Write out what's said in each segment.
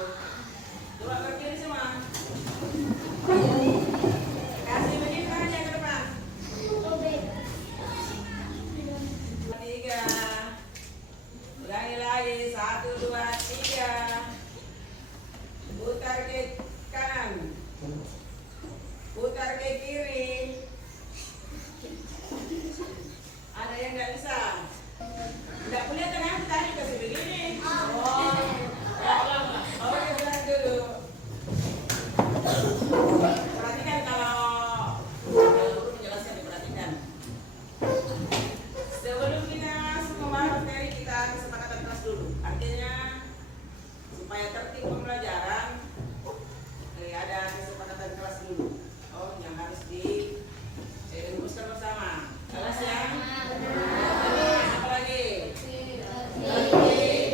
Coba ke kiri semua. Kasih begini tangannya ke depan. Tiga. Ulangi lagi. 1, 2, 3. Putar ke kanan. Putar ke kiri. Ada yang nggak bisa? Nggak boleh tengah tadi kasih begini. Oke, putar dulu. Perhatikan kalau guru menjelaskan, diperhatikan. Sebelum kita masuk membahas materi, kita kesepakatan kelas dulu. Artinya supaya tertib pembelajaran, ada kesepakatan kelas dulu. Oh, yang harus dirumuskan bersama. Kelas yang apa lagi?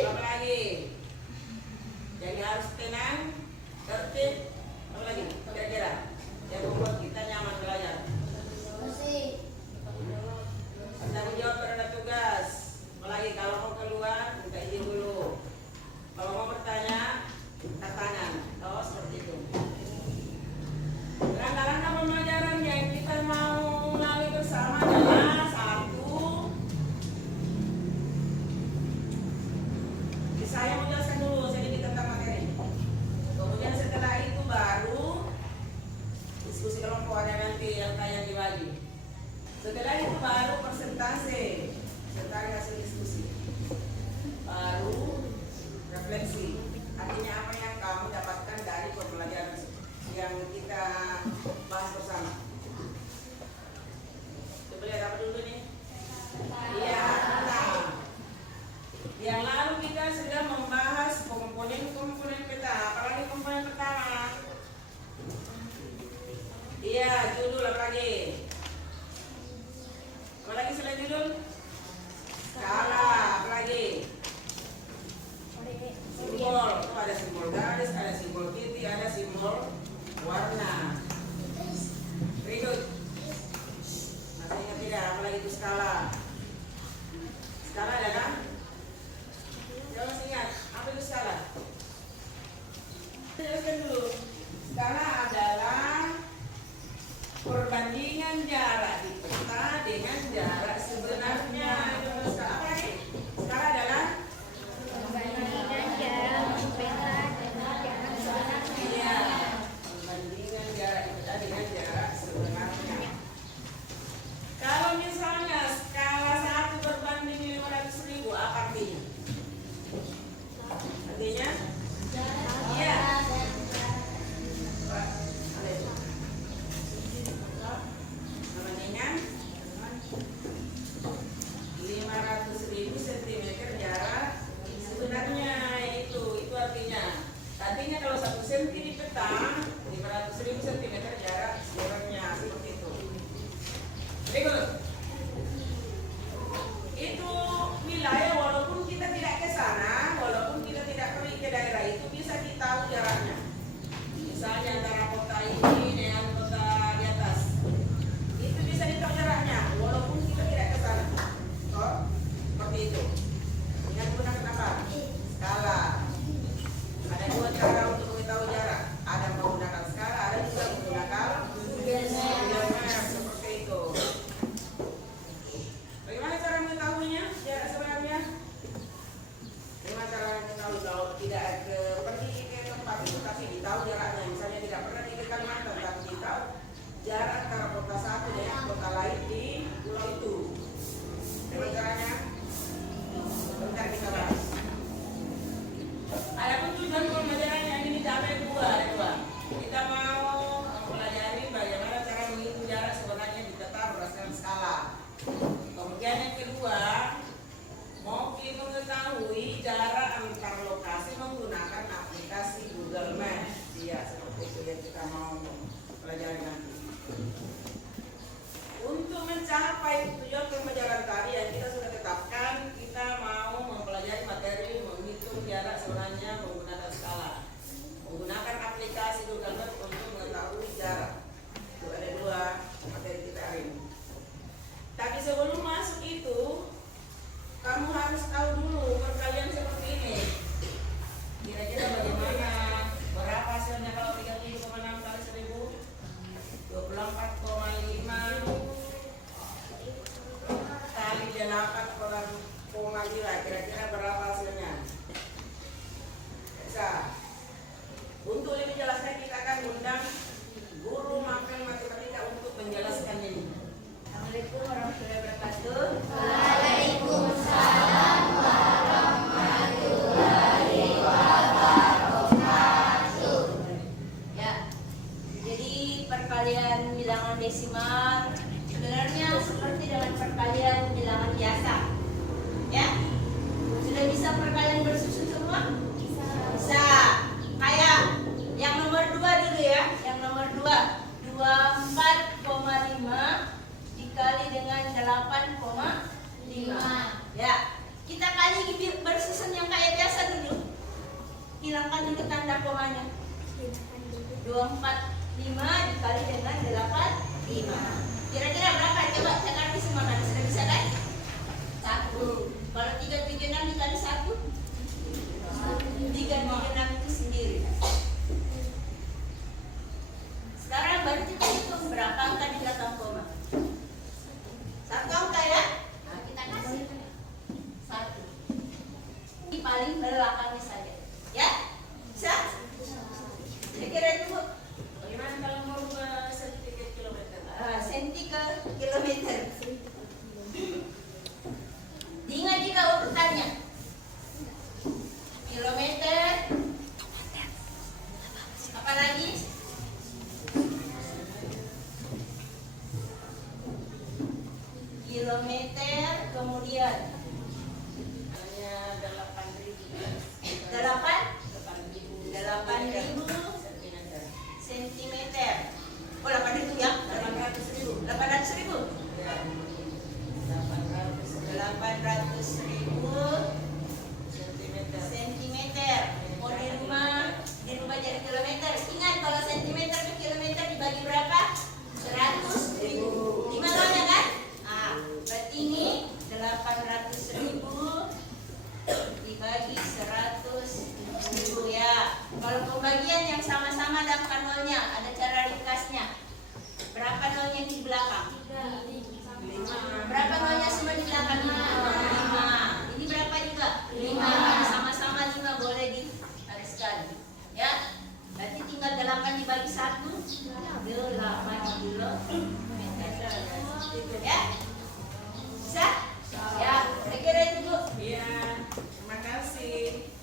Apa lagi? Jadi harus tenang, tertib. Apa lagi? Kira-kira yang membuat kita nyaman belajar. Tanggung jawab terhadap tugas. Apalagi kalau mau keluar, minta izin dulu. Kalau mau bertanya, angkat tangan. Oh, seperti itu. Langkah-langkah pembelajaran yang kita mau lalui bersama adalah 1. Saya mau jelaskan dulu sedikit tentang materi. Kemudian setelah itu baru diskusi kelompok, ada nanti yang tanya dibagi. Setelah itu baru persentase serta hasil diskusi. Baru refleksi. Artinya apa yang kamu dapatkan dari pembelajaran yang kita bahas bersama. Coba lihat apa dulu nih? Iya. Nah, yang lalu kita sudah membahas komponen-komponen peta. Apalagi komponen pertama? Iya, judul apa lagi? Apa lagi selain judul? Skala, apa lagi? Simbol, itu ada simbol garis, ada simbol titik, ada simbol warna. Berikut. Masih ingat tidak? Apa lagi itu skala? Skala ada kan? Coba masih ingat, apa itu skala? Jelaskan dulu. Skala adalah perbandingan jarak di peta dengan jarak sebenarnya. Apa lagi? Skala adalah Perbandingan jarak peta dengan jarak sebenarnya. iya, perbandingan jarak di peta dengan jarak sebenarnya. Kalau misalnya skala 1 berbanding 500.000, apa artinya? Artinya? Iya. Perbandingan 500.000 cm jarak sebenarnya, itu artinya. Artinya kalau 1 cm di peta 500.000 cm jarak sebenarnya, seperti itu. Berikut. Itu wilayah walaupun kita tidak ke sana, walaupun kita tidak pergi ke daerah itu, bisa kita tahu jaraknya. Misalnya antara kota ini dengan kota di atas, itu bisa ditahu jaraknya walaupun kita tidak ke sana. Oh, seperti itu. Dengan menggunakan apa? Skala. Ada 2 cara untuk mengetahui jarak. Ada menggunakan skala, ada juga menggunakan Google Maps, seperti itu. Bagaimana cara mengetahuinya jarak sebenarnya? Bagaimana cara mengetahui kalau tidak pergi ke tempat itu tapi ditahu jaraknya? Misalnya tidak pernah di Kalimantan tapi ditahu jarak antara kota satu dengan kota lain di pulau itu. Bagaimana caranya? Bentar kita bahas. Adapun tujuan pembelajaran yang ini ada dua. Kita mau mempelajari bagaimana cara menghitung jarak sebenarnya di peta berdasarkan skala. Kemudian yang kedua, mau kita mengetahui jarak antar lokasi menggunakan aplikasi Google Maps. Iya, seperti itu yang kita mau pelajari nanti. Untuk mencapai tujuan pembelajaran tadi yang kita sudah tetapkan, kita mau mempelajari materi menghitung jarak sebenarnya menggunakan skala. Menggunakan aplikasi Google Maps untuk mengetahui jarak. Itu ada 2 materi kita hari ini. Tapi sebelum masuk itu, kamu harus tahu dulu perkalian seperti tanda komanya? 245 dikali dengan 85. Kira-kira berapa? Coba cek arti semua kan? Sudah bisa kan? 1. Kalau 376 dikali 1? 376 itu sendiri. Sekarang baru kita hitung berapa angka di belakang koma. 1 angka ya? Nah, kita kasih 1. Ini paling belakangnya saja. Ya? Bisa? Kira-kira itu Bu? Bagaimana kalau mau rubah senti ke kilometer? Senti ke kilometer. Ingat juga urutannya. Kilometer. Apa lagi? Kilometer, kemudian Hanya 8.000. 8.000 sentimeter. sentimeter. Oh 8.000 ya? 800.000. 800.000. Ya. 800.000 sentimeter. sentimeter. Mau dirubah jadi kilometer. Ingat kalau sentimeter ke kilometer dibagi berapa? 100.000. Gimana kan? Ah, berarti ini 800.000 dibagi 100.000 ya. Kalau pembagian yang sama-sama ada nolnya, ada cara ringkasnya. Berapa nolnya di belakang? 5. Berapa nolnya semua di belakang? 5. Ini berapa juga? 5. Sama-sama 5 boleh digariskan. Ya. Berarti tinggal 8 dibagi 1. 8 kilometer. Ya. Bisa? Ya. Kira-kira itu Bu. Iya, terima kasih.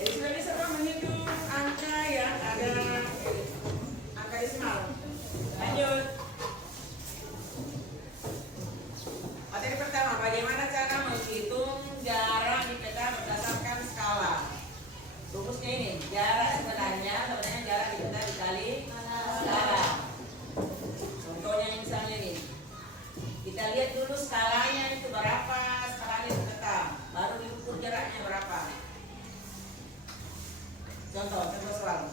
Jadi sudah bisa Pak menghitung angka yang ada angka desimal. Lanjut. Materi pertama, bagaimana cara menghitung jarak di peta berdasarkan skala. Rumusnya ini, jarak sebenarnya jarak di peta dikali skala. Contohnya misalnya ini, kita lihat dulu skalanya itu berapa, skalanya di peta, baru diukur jaraknya berapa. Contoh soal.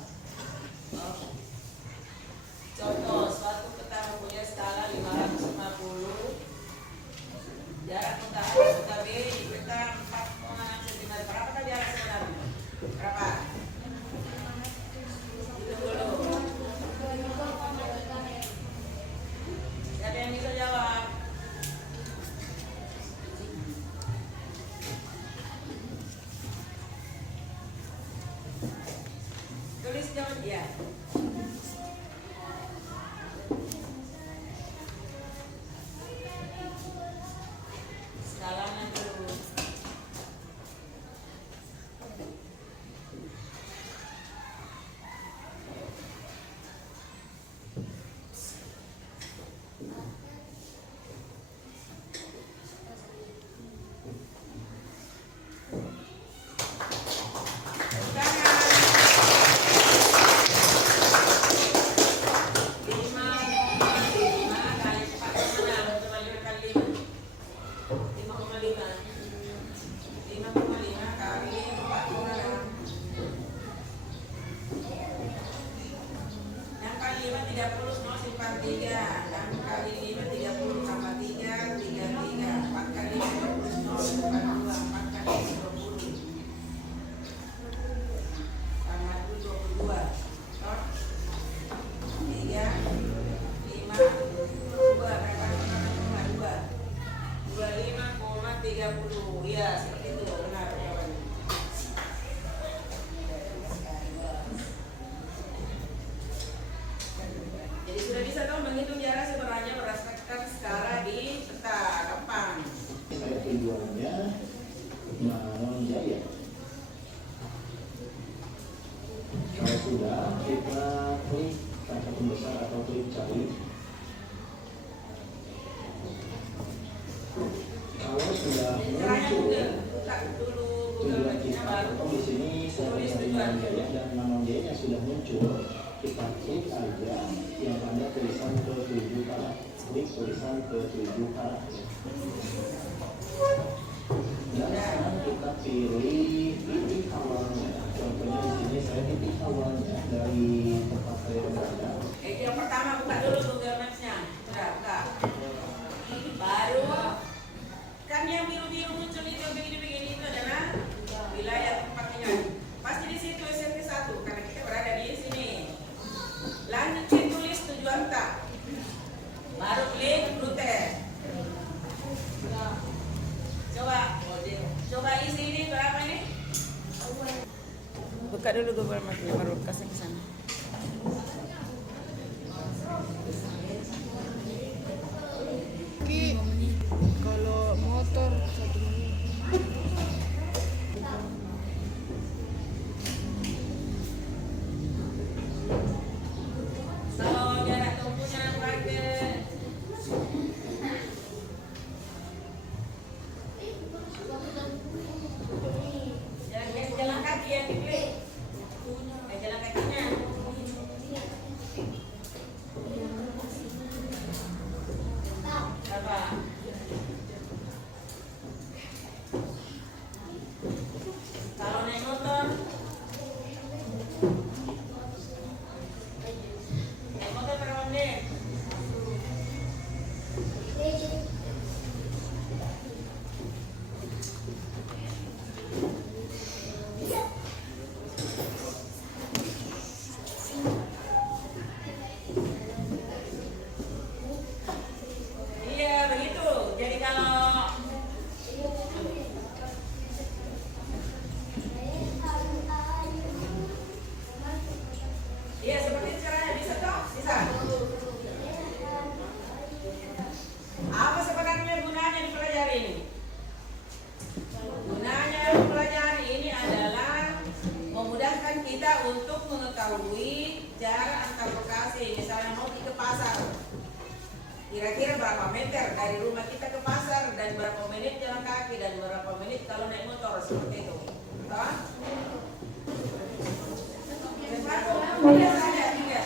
Contoh, suatu peta mempunyai skala 550. Jarak peta A dan peta B di peta 4,6 cm. Berapa jarak sebenarnya? Berapa? Hitung dulu. Siapa yang bisa jawab? Tulis jawab ya. Skalanya dulu. Iya, seperti itu, benar jawabannya. Jadi sudah bisa dong menghitung jarak sebenarnya berdasarkan skala di peta. Gampang. Saya tujuannya menjaya. Kalau sudah, kita klik kata pembesar atau klik cari. Kalau sudah Caranya muncul Google, buka dulu Google tujuan Maps-nya kita, baru. di sini saya Tulis mencari tujuan. Manjaya dan Manjaya sudah muncul. Kita klik aja yang ada tulisan ke 7 arah. Klik tulisan ke 7 arah. Dan sekarang kita pilih titik awalnya. Contohnya di sini saya titik awalnya dari tempat saya berada. Yang pertama buka dulu Google Maps-nya. Udah, buka. Baru kan yang biru-biru muncul itu begini-begini itu adalah wilayah tempat tinggal. Pasti di situ SMP 1 karena kita berada di sini. Lanjut tulis tujuan tak. Baru klik rute. Coba isi ini berapa ini? Buka dulu Google Maps baru kasih ke sana. Kalau motor 1 menit. Kalau jarak tempuhnya pakai jalan kaki yang dipilih. Jalan kakinya. Berapa? Kalau naik motor, berapa menit? Iya begitu. Jadi kalau iya seperti itu caranya bisa toh? Bisa. Apa sebenarnya gunanya dipelajari ini? Gunanya mempelajari ini adalah memudahkan kita untuk mengetahui jarak antar lokasi. Misalnya mau pergi ke pasar, kira-kira berapa meter dari rumah kita ke pasar dan berapa menit jalan kaki dan berapa menit kalau naik motor seperti itu. Toh? Mudah saja, iya.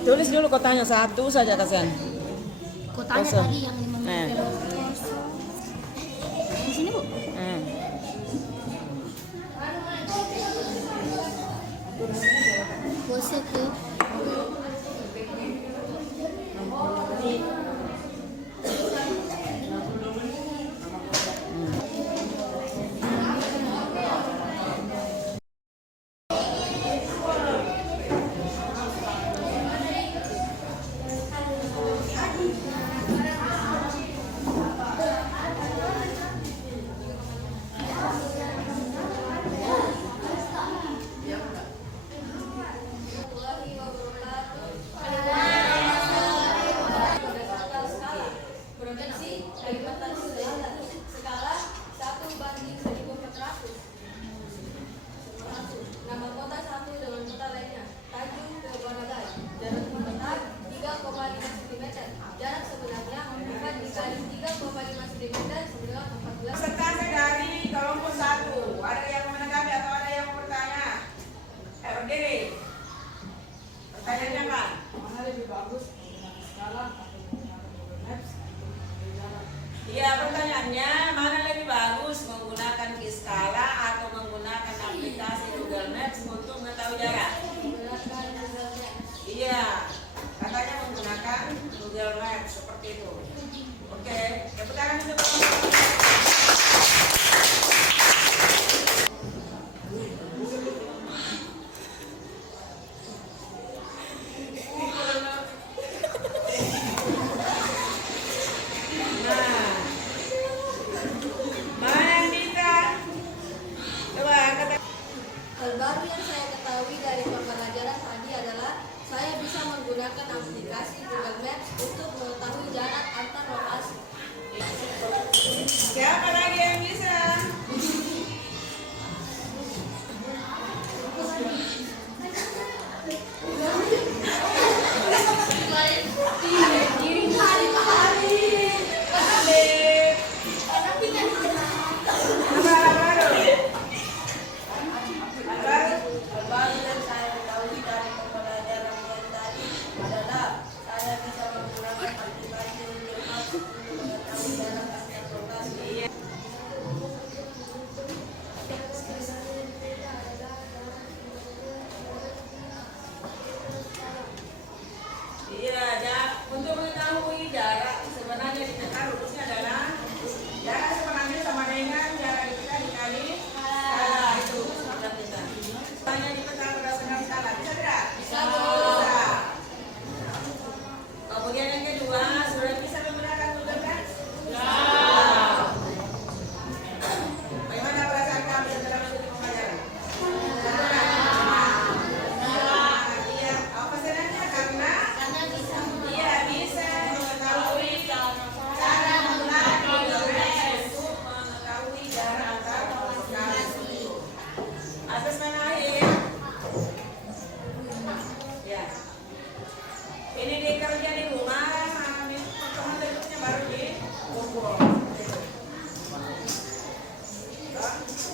Tulis dulu kotanya satu saja kasihan. Kotanya Kosong. tadi yang 5 menit. Di sini, Bu. Boset tuh.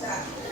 bisa.